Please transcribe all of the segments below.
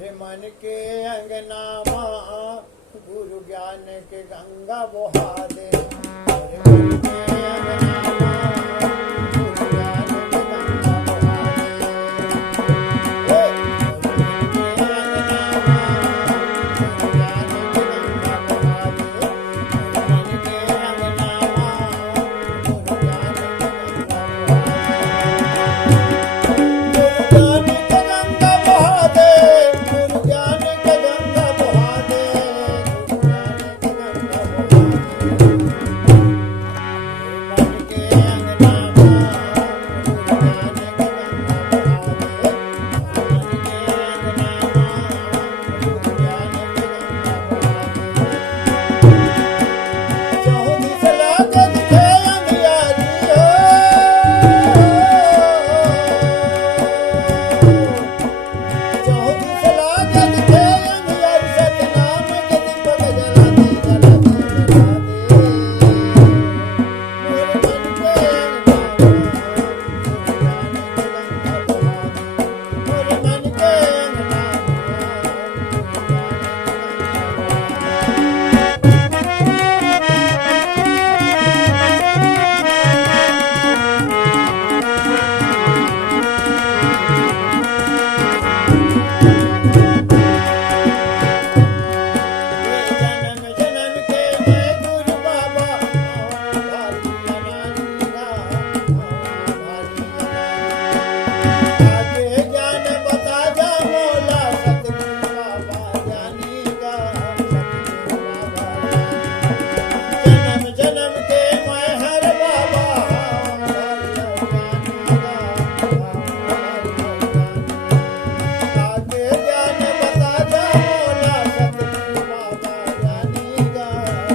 मोरे मन के अंगना माँ गुरु ज्ञान के गंगा बहा दे। मोरे मन के अंगना माँ गुरु ज्ञान के गंगा बहा दे। मोरे मन के अंगना माँ गुरु ज्ञान के गंगा बहा दे। मोरे मन के अंगना माँ गुरु ज्ञान के गंगा बहा दे। गुरु ज्ञान के गंगा बहा दे। गुरु ज्ञान के गंगा बहा दे। गुरु ज्ञान के गंगा बहा दे। मन के अंगना माँ गुरु ज्ञान के गंगा बहा दे। मन के अंगना माँ गुरु ज्ञान के गंगा बहा दे। चौं दिस लागत थे अंधियारी हो। चौं दिस लागत थे अंधियारी, सतनाम के दीपक जला दे, जला दे, जला दे। मोरे मन के अंगना माँ गुरु ज्ञान के गंगा बहा दे। मोरे मन के अंगना माँ गुरु ज्ञान के गंगा बहा दे। जन्म जन्म के मैं गुरु बाबा भारी अनानिगा, भारी अनानिगा। आगे ज्ञान बता जा मौला सतगुरु बाबा ज्ञानीगा, सतगुरु बाबा ज्ञानी। जन्म जन्म के मैं हर बाबा भारी अज्ञानीगा, भारी अज्ञानी। आगे ज्ञान बता जा मौला सतगुरु बाबा ज्ञानीगा,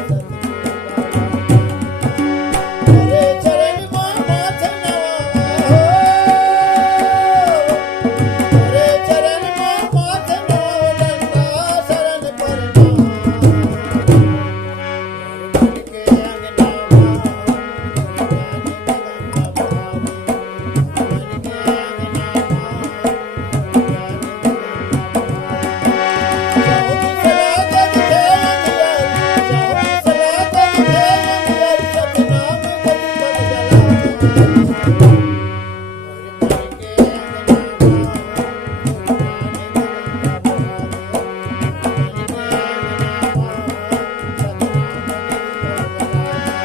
सतगुरु बाबा ज्ञानी। मोरे चरण माँ माथ नवा हो। मोरे चरण माँ माथ नवा, लंका शरण प्रणाम। मोरे मन के अंगना माँ गुरु ज्ञान के गंगा बहा दे। मन के अंगना माँ गुरु ज्ञान के गंगा बहा दे। चौं दिस लागत थे अंधियारी, चौं दिस लागत थे अंधियारी, सतनाम के दीपक जला दे। मोरे मन के अंगना माँ गुरु ज्ञान के गंगा बहा दे। मन के अंगना माँ सतनाम के दीपक जला दे।